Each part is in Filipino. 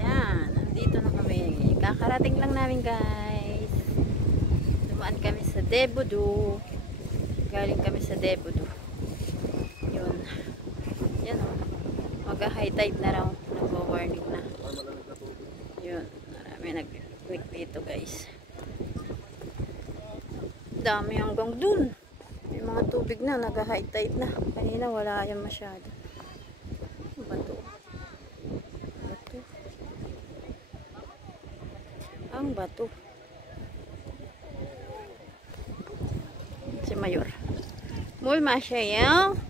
Yan, nandito na kami. Kakarating lang namin guys. Dumaan kami sa Debudu. Galing kami sa Debudu. Yun. Yan o. Mag-high tide na raw. Nag-warning na. Yun. Marami nag-quick dito guys. Dami hanggang dun. May mga tubig na. Nag-high tide na. Kanina wala yan masyado. Bato. Bato. Ang bato. Si Mayor. Muy masyayaw.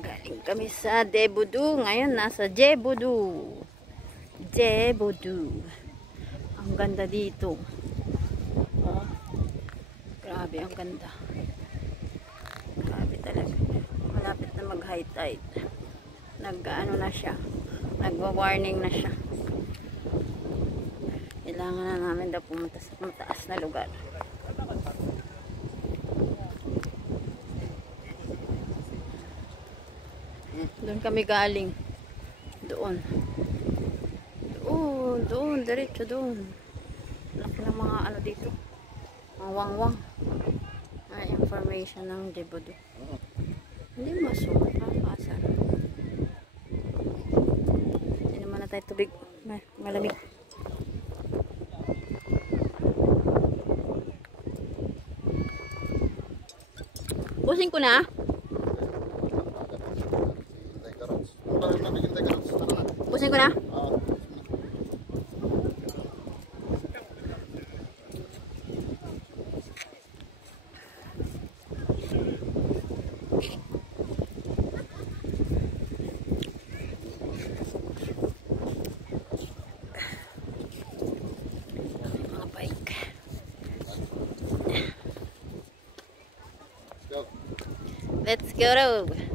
Galing kami sa Debudu. Ngayon nasa Jebudu. Jebudu. Ang ganda dito. Oh. Grabe ang ganda. Grabe talaga. Malapit na mag-high tide. Nag-ano na siya. Nagwa-warning na siya. Kailangan na namin daw pumunta sa mataas na lugar. Doon kami galing. Doon. Doon. Diretso doon. Laki ng mga ano dito. Mga wangwang. May information ng Debudu. Hindi masuot. Asan? Hindi naman na tayo tubig. Malamig. Pusing ko na. Pusing ko na. Mga bike. Let's go.